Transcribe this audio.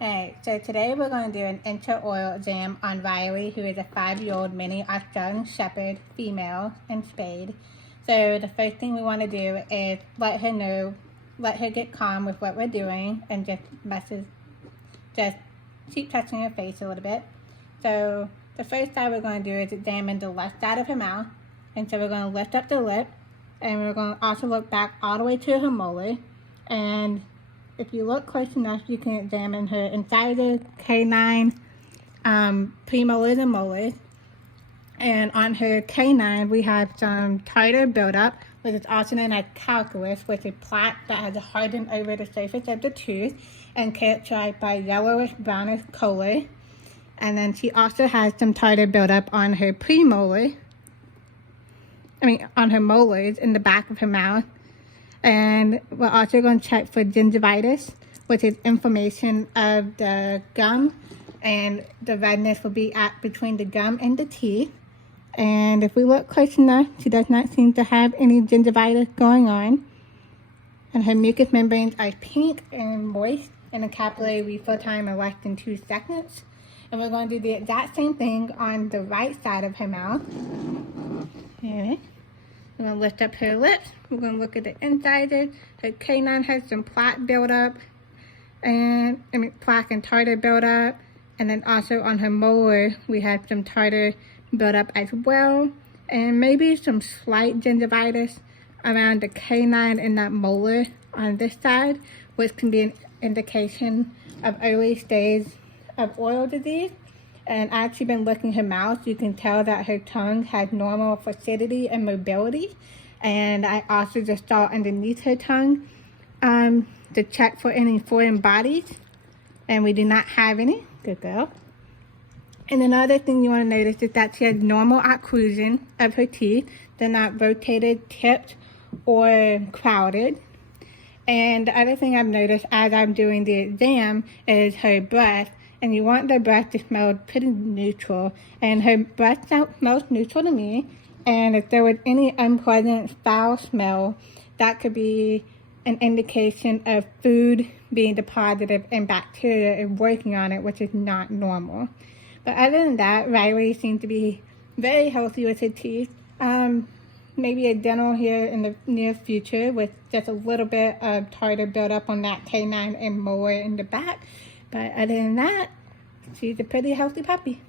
Alright, so today we're going to do an intraoral exam on Riley, who is a 5-year-old mini Australian Shepherd female and spayed. So the first thing we want to do is let her get calm with what we're doing, and just keep touching her face a little bit. So the first side we're going to do is examine the left side of her mouth, and so we're going to lift up the lip, and we're going to also look back all the way to her molar. And if you look close enough, you can examine her incisors, canine, premolars and molars. And on her canine, we have some tartar buildup, which is also known as calculus, which is plaque that has hardened over the surface of the tooth and characterized by yellowish brownish color. And then she also has some tartar buildup on her on her molars in the back of her mouth. And we're also going to check for gingivitis, which is inflammation of the gum, and the redness will be between the gum and the teeth. And if we look close enough, she does not seem to have any gingivitis going on. And her mucous membranes are pink and moist, and the capillary refill time is less than 2 seconds. And we're going to do the exact same thing on the right side of her mouth. Okay. We're going to lift up her lips. We're going to look at the incisors. Her canine has some plaque buildup, plaque and tartar buildup. And then also on her molar, we have some tartar buildup as well. And maybe some slight gingivitis around the canine and that molar on this side, which can be an indication of early stage of oral disease. And as you've been looking her mouth, you can tell that her tongue has normal flaccidity and mobility. And I also just saw underneath her tongue to check for any foreign bodies. And we do not have any. Good girl. And another thing you want to notice is that she has normal occlusion of her teeth. They're not rotated, tipped, or crowded. And the other thing I've noticed as I'm doing the exam is her breath. And you want the breath to smell pretty neutral. And her breath smells neutral to me. And if there was any unpleasant foul smell, that could be an indication of food being deposited and bacteria is working on it, which is not normal. But other than that, Riley seems to be very healthy with her teeth. Maybe a dental here in the near future with just a little bit of tartar buildup on that canine and molar in the back. But other than that, she's a pretty healthy puppy.